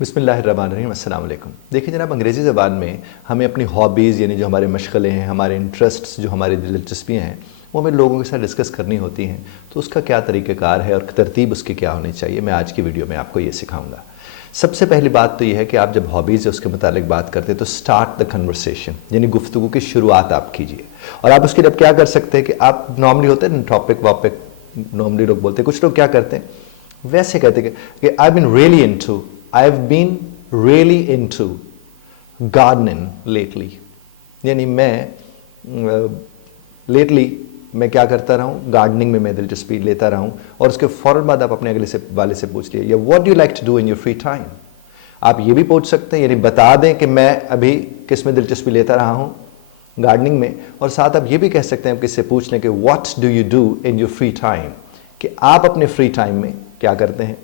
बिस्मिल्लाहिर्रहमानिर्रहीम, अस्सलाम वालेकुम। देखिए जनाब, अंग्रेज़ी ज़बान में हमें अपनी हॉबीज़ यानी जो हमारे मशगले हैं, हमारे इंटरेस्ट्स, जो हमारी दिलचस्पियाँ हैं, वो हमें लोगों के साथ डिस्कस करनी होती हैं। तो उसका क्या तरीक़ाकार है और तरतीब उसकी क्या होनी चाहिए, मैं आज की वीडियो में आपको ये सिखाऊंगा। सबसे पहली बात तो ये है कि आप जब हॉबीज़ है उसके मुतालिक बात करते हैं तो स्टार्ट द कन्वर्सेशन, यानी गुफ्तगू की शुरुआत आप कीजिए। और आप उसके लिए अब क्या कर सकते हैं कि आप नॉर्मली होते हैं टॉपिक वॉपिक, नॉर्मली लोग बोलते हैं, कुछ लोग क्या करते हैं वैसे कहते हैं कि I've been really into gardening lately, यानी मैं लेटली मैं क्या करता रहा हूँ, गार्डनिंग में मैं दिलचस्पी लेता रहा हूँ। और उसके फ़ौरन बाद आप अपने अगले से वाले से पूछ लिए, या what do you like to do in your free time. आप ये भी पूछ सकते हैं, यानी बता दें कि मैं अभी किस में दिलचस्पी लेता रहा हूँ, गार्डनिंग में। और साथ आप ये भी कह सकते हैं, किससे पूछ लें कि what do you do in your free time, कि आप अपने फ्री टाइम में क्या करते हैं।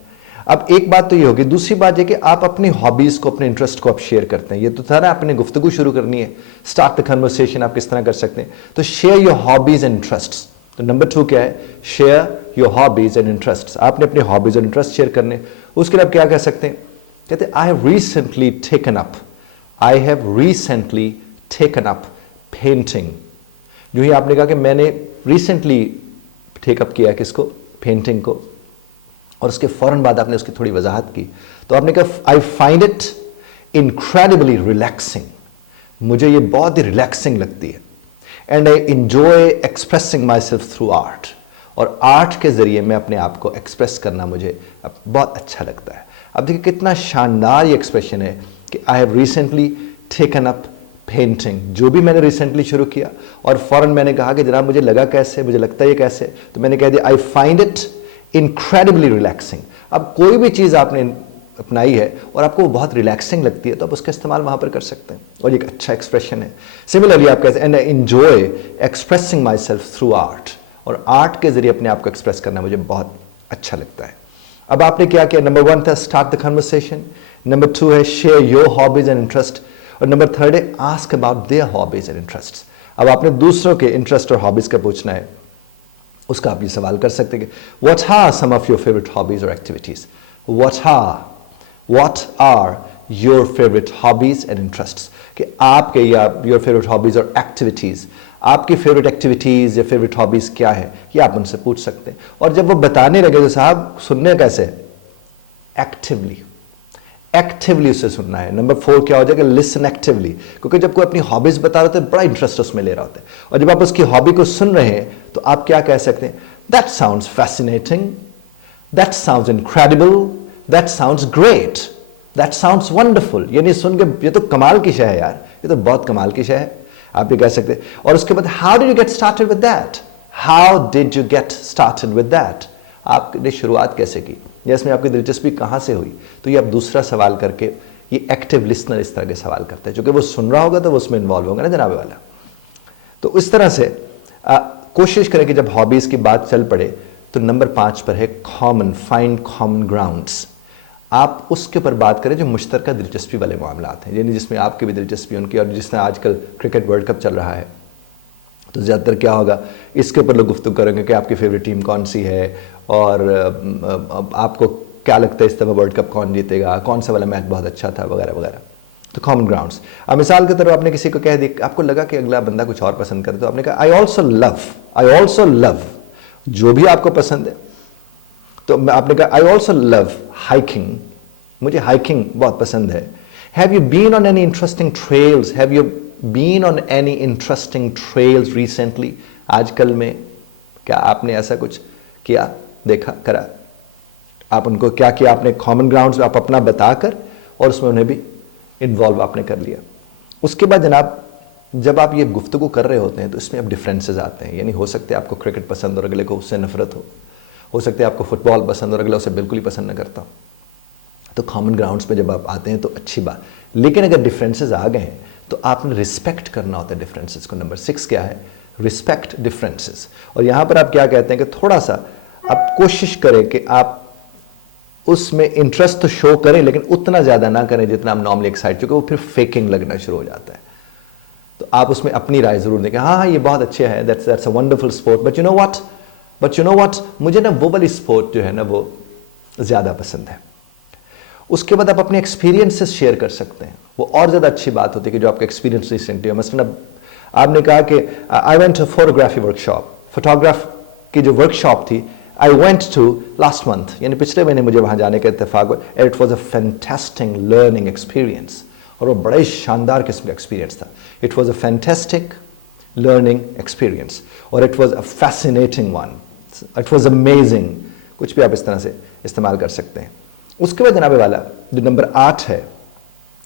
अब एक बात तो ये होगी, दूसरी बात ये कि आप अपनी हॉबीज़ को, अपने इंटरेस्ट को आप शेयर करते हैं। ये तो था ना, आपने गुफ्तगू शुरू करनी है, स्टार्ट द कन्वर्सेशन आप किस तरह कर सकते हैं। तो share your hobbies and interests. तो नंबर 2 क्या है, share your hobbies and interests. आपने अपने हॉबीज़ और इंटरेस्ट शेयर करने। उसके लिए आप क्या कह सकते हैं, कहते हैं I have recently taken up painting. जो ही आपने कहा कि मैंने रिसेंटली टेकअप किया किसको, पेंटिंग को, और उसके फ़ौरन बाद आपने उसकी थोड़ी वजाहत की, तो आपने कहा I find it incredibly relaxing, मुझे ये बहुत ही रिलैक्सिंग लगती है। And I enjoy expressing my self through art, और आर्ट के ज़रिए मैं अपने आप को एक्सप्रेस करना मुझे बहुत अच्छा लगता है। अब देखिए कितना शानदार ये एक्सप्रेशन है कि I have recently taken up painting, जो भी मैंने रिसेंटली शुरू किया, और फ़ौरन मैंने कहा कि जनाब मुझे लगा कैसे, मुझे लगता है ये कैसे, तो मैंने कह दिया I find it incredibly relaxing. अब कोई भी चीज़ आपने अपनाई है और आपको बहुत रिलैक्सिंग लगती है, तो आप उसका इस्तेमाल वहाँ पर कर सकते हैं, और ये एक अच्छा एक्सप्रेशन है। सिमिलरली आप कहते हैं and I enjoy expressing my self through art, और आर्ट के ज़रिए अपने आप को एक्सप्रेस करना मुझे बहुत अच्छा लगता है। अब आपने क्या किया, नंबर 1 था स्टार्ट द कन्वर्सेशन, नंबर 2 है share your hobbies and interest, और नंबर 3 है ask about their hobbies and interest. अब आपने दूसरों के इंटरेस्ट और हॉबीज़ का पूछना है, उसका आप ये सवाल कर सकते हैं कि what are some of your favourite hobbies और activities, what are your favourite hobbies and interests, कि आपके या योर फेवरेट हॉबीज और एक्टिविटीज, आपकी फेवरेट एक्टिविटीज या फेवरेट हॉबीज क्या है, ये आप उनसे पूछ सकते हैं। और जब वो बताने लगे तो साहब सुनने कैसे, एक्टिवली उसे सुनना है। नंबर 4 क्या हो जाएगा, लिसन एक्टिवली, क्योंकि जब कोई अपनी हॉबीज बता रहा होता है बड़ा इंटरेस्ट उसमें ले रहा होता है, और जब आप उसकी हॉबी को सुन रहे हैं तो आप क्या कह सकते हैं, that sounds fascinating, that sounds incredible, that sounds great, that sounds wonderful. यानी सुन के ये तो कमाल की शय है यार, ये तो बहुत कमाल की शय है, आप ये कह सकते हैं। और उसके बाद how did you get started with that, how did you get started with that, आपने शुरुआत कैसे की, या इसमें आपकी दिलचस्पी कहाँ से हुई। तो ये आप दूसरा सवाल करके, ये एक्टिव लिसनर इस तरह के सवाल करते हैं, क्योंकि वो सुन रहा होगा तो वो उसमें इन्वॉल्व होगा ना जनाबे वाला। तो इस तरह से कोशिश करें कि जब हॉबीज़ की बात चल पड़े तो नंबर 5 पर है कॉमन, फाइंड कॉमन ग्राउंड्स। आप उसके ऊपर बात करें जो मुश्तरका दिलचस्पी वाले मामलात हैं, यानी जिसमें आपकी भी दिलचस्पी उनकी, और जिस तरह आजकल क्रिकेट वर्ल्ड कप चल रहा है तो ज़्यादातर क्या होगा, इसके ऊपर लोग गुफ्तगू करेंगे कि आपकी फेवरेट टीम कौन सी है, और आपको क्या लगता है इस दफ़ा वर्ल्ड कप कौन जीतेगा, कौन सा वाला मैच बहुत अच्छा था, वगैरह वगैरह। तो कॉमन ग्राउंड्स। अब मिसाल के तौर पर आपने किसी को कह दिया, आपको लगा कि अगला बंदा कुछ और पसंद करे, तो आपने कहा आई ऑल्सो लव, जो भी आपको पसंद है। तो आपने कहा आई ऑल्सो लव हाइकिंग, मुझे हाइकिंग बहुत पसंद है। Have you been on any interesting trails, have you been on any interesting trails recently, आजकल में क्या आपने ऐसा कुछ किया, देखा, करा। आप उनको क्या किया, आपने कॉमन ग्राउंड्स आप अपना बताकर, और उसमें उन्हें भी इन्वॉल्व आपने कर लिया। उसके बाद जनाब जब आप ये गुफ्तगू कर रहे होते हैं तो इसमें अब डिफरेंसेस आते हैं, यानी हो सकते हैं आपको क्रिकेट पसंद और अगले को उससे नफरत हो सकता है आपको फुटबॉल पसंद और अगला उसे बिल्कुल ही पसंद न करता हो। तो कॉमन ग्राउंड्स पे जब आप आते हैं तो अच्छी बात, लेकिन अगर डिफरेंसेस आ गए हैं तो आपने रिस्पेक्ट करना होता है डिफरेंसेस को। नंबर 6 क्या है, रिस्पेक्ट डिफरेंसेस। और यहाँ पर आप क्या कहते हैं कि थोड़ा सा आप कोशिश करें कि आप उसमें इंटरेस्ट तो शो करें, लेकिन उतना ज़्यादा ना करें जितना आप नॉर्मली एक्साइट, क्योंकि वो फिर फेकिंग लगना शुरू हो जाता है। तो आप उसमें अपनी राय ज़रूर दें कि हाँ ये बहुत अच्छे है, that's a wonderful sport, but you know what मुझे ना वो वाली स्पोर्ट जो है ना वो ज़्यादा पसंद है। उसके बाद आप अपने एक्सपीरियंसेस शेयर कर सकते हैं, वो और ज़्यादा अच्छी बात होती है कि जो आपका एक्सपीरियंस रिसेंटली हो। मसलन अब आपने कहा कि I went to photography workshop, photograph की जो वर्कशॉप थी I went to last month, यानी पिछले महीने मुझे वहाँ जाने का इत्तेफाक हुआ, and it was a fantastic learning experience, और वो बड़ा ही शानदार किस्म का एक्सपीरियंस था। It was a fantastic learning experience और it was a fascinating one, it was amazing, कुछ भी आप इस तरह से इस्तेमाल कर सकते हैं। उसके बाद जनाबे वाला जो नंबर 8 है,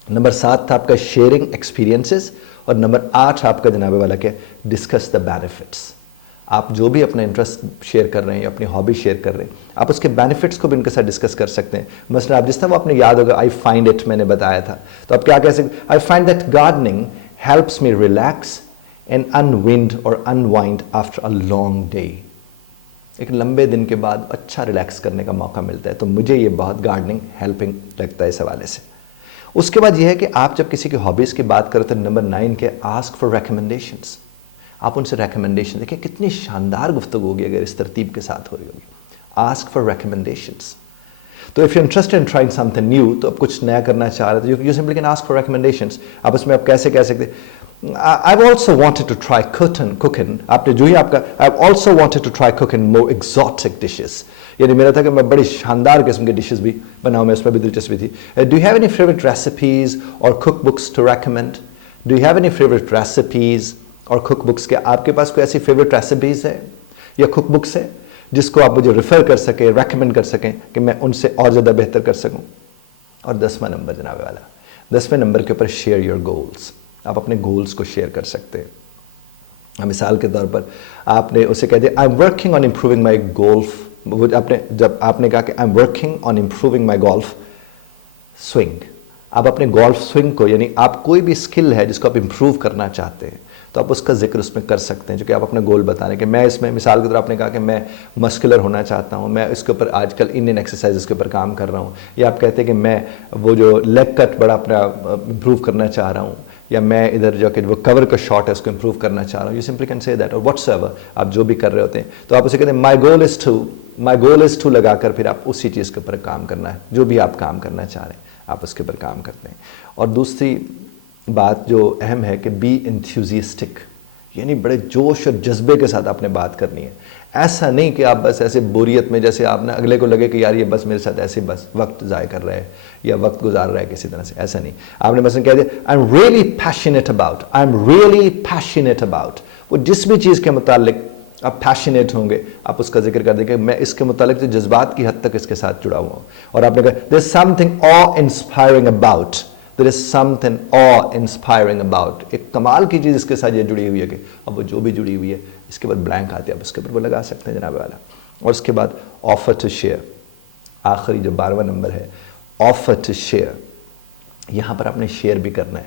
नंबर 7 था आपका शेयरिंग एक्सपीरियंसेस, और नंबर 8 आपका जनाबे वाला क्या, डिस्कस द बेनिफिट्स। आप जो भी अपना इंटरेस्ट शेयर कर रहे हैं, अपनी हॉबी शेयर कर रहे हैं, आप उसके बेनिफिट्स को भी उनके साथ डिस्कस कर सकते हैं। मसलन आप जिस तरह वो आपने याद होगा आई फाइंड इट मैंने बताया था, तो आप क्या कह सकते, I find that gardening helps me relax and unwind और unwind after a long day. एक लंबे दिन के बाद अच्छा रिलैक्स करने का मौका मिलता है, तो मुझे ये बहुत गार्डनिंग हेल्पिंग लगता है इस हवाले से। उसके बाद ये है कि आप जब किसी की हॉबीज़ की बात करो तो नंबर 9 के आस्क फॉर रिकमेंडेशंस, आप उनसे रिकमेंडेशन, देखिए कितनी शानदार गुफ्तगू होगी अगर इस तरतीब के साथ हो रही होगी। आस्क फॉर रिकमेंडेशंस, तो if you interested in trying something new, तो आप कुछ नया करना चाह रहे हो, you simply can ask for recommendations. आप उसमें आप कैसे कह सकते, I've also wanted to try cooking, आपने जो ही आपका, I've also wanted to try cooking more exotic dishes, यानी मेरा था कि मैं बड़ी शानदार किस्म के डिशेस भी बनाऊँ, मैं उसमें भी दिलचस्पी थी। Do you have any favorite recipes or cookbooks to recommend? Do you have any favorite recipes और cookbooks? क्या आपके पास कोई ऐसी favorite recipes है या cookbooks है जिसको आप मुझे रेफर कर सकें, रेकमेंड कर सकें कि मैं उनसे और ज़्यादा बेहतर कर सकूं? और 10वां नंबर जनाबे वाला, 10वें नंबर के ऊपर शेयर योर गोल्स, आप अपने गोल्स को शेयर कर सकते हैं। मिसाल के तौर पर आपने उसे कह दिया I am working on improving my golf, जब आपने कहा कि I am working on improving my golf swing, आप अपने गोल्फ स्विंग को, यानी आप कोई भी स्किल है जिसको आप इम्प्रूव करना चाहते हैं, तो आप उसका जिक्र उसमें कर सकते हैं, जो कि आप अपना गोल बता रहे हैं कि मैं इसमें, मिसाल के तौर आपने कहा कि मैं मस्कुलर होना चाहता हूँ, मैं इसके ऊपर आजकल इंडियन एक्सरसाइज के ऊपर काम कर रहा हूँ, या आप कहते हैं कि मैं वो जो लेग कट बड़ा अपना इम्प्रूव करना चाह रहा हूँ, या मैं इधर जो कि वो कवर का शॉट है उसको इम्प्रूव करना चाह रहा हूँ, you simply can say that, और व्हाट्सएवर आप जो भी कर रहे होते हैं, तो आप उसे कहते हैं माई गोल इज़ टू लगाकर फिर आप उसी चीज़ के ऊपर काम करना है, जो भी आप काम करना चाह रहे हैं आप उसके ऊपर काम करते हैं। और दूसरी बात जो अहम है कि बी एंथुसियास्टिक, यानी बड़े जोश और जज्बे के साथ आपने बात करनी है। ऐसा नहीं कि आप बस ऐसे बोरियत में, जैसे आपने अगले को लगे कि यार ये बस मेरे साथ ऐसे बस वक्त ज़ाय कर रहा है या वक्त गुजार रहा है किसी तरह से, ऐसा नहीं। आपने मसलन कह दिया I am really passionate about, I am really passionate about, वो जिस भी चीज़ के मुतालिक आप पैशनेट होंगे आप उसका जिक्र कर देंगे, मैं इसके मुतालिक तो जज्बात की हद तक इसके साथ जुड़ा हुआ हूँ। और आपने कहा there is something awe inspiring about, there is something awe inspiring about, एक कमाल की चीज़ इसके साथ ये जुड़ी हुई है कि अब वो जो भी जुड़ी हुई है इसके बाद ब्लैंक आते हैं, आप उसके ऊपर वो लगा सकते हैं जनाब वाला। और उसके बाद ऑफर टू शेयर, आखिरी जो 12वां नंबर है, ऑफर टू शेयर, यहाँ पर आपने शेयर भी करना है,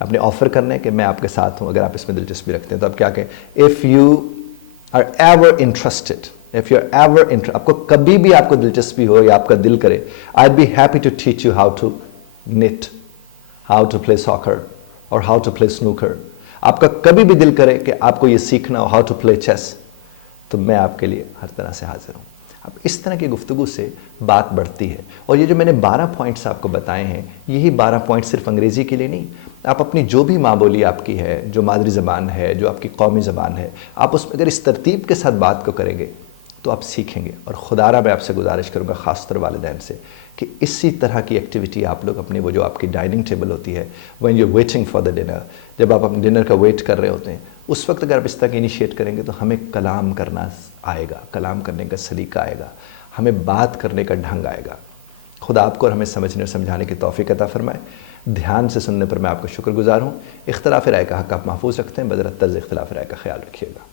आपने ऑफर करना है कि मैं आपके साथ हूँ, अगर आप इसमें दिलचस्पी रखते हैं तो आप क्या कहें, if you are ever interested, if you are ever interested, आपको कभी भी आपको दिलचस्पी हो या आपका दिल करे, I be happy to teach you how to knit, how to play soccer और how to play snooker, आपका कभी भी दिल करे कि आपको ये सीखना हो how to play chess, तो मैं आपके लिए हर तरह से हाजिर हूँ। अब इस तरह की गुफ्तगू से बात बढ़ती है। और ये जो मैंने 12 पॉइंट्स आपको बताए हैं, यही 12 पॉइंट सिर्फ अंग्रेज़ी के लिए नहीं, आप अपनी जो भी माँ बोली आपकी है, जो मादरी ज़बान है, जो आपकी कौमी ज़बान है, आप उसमें अगर इस तरतीब के साथ बात को करेंगे तो आप सीखेंगे। और खुदारा मैं आपसे गुजारिश करूँगा, ख़ासतौर वालिदैन से, कि इसी तरह की एक्टिविटी आप लोग अपनी वो जो आपकी डाइनिंग टेबल होती है, when you waiting for the dinner, जब आप अपने डिनर का वेट कर रहे होते हैं, उस वक्त अगर आप इस तरह की इनिशिएट करेंगे तो हमें कलाम करना आएगा, कलाम करने का सलीका आएगा, हमें बात करने का ढंग आएगा। खुदा आपको और हमें समझने और समझाने की तौफीक अता फरमाए। ध्यान से सुनने पर मैं आपका शुक्रगुजार हूँ। इख्तिलाफ राय का हक़ आप महफूज रखते हैं, बदरत तर्ज़ इख्तिलाफ राय का ख्याल रखिएगा।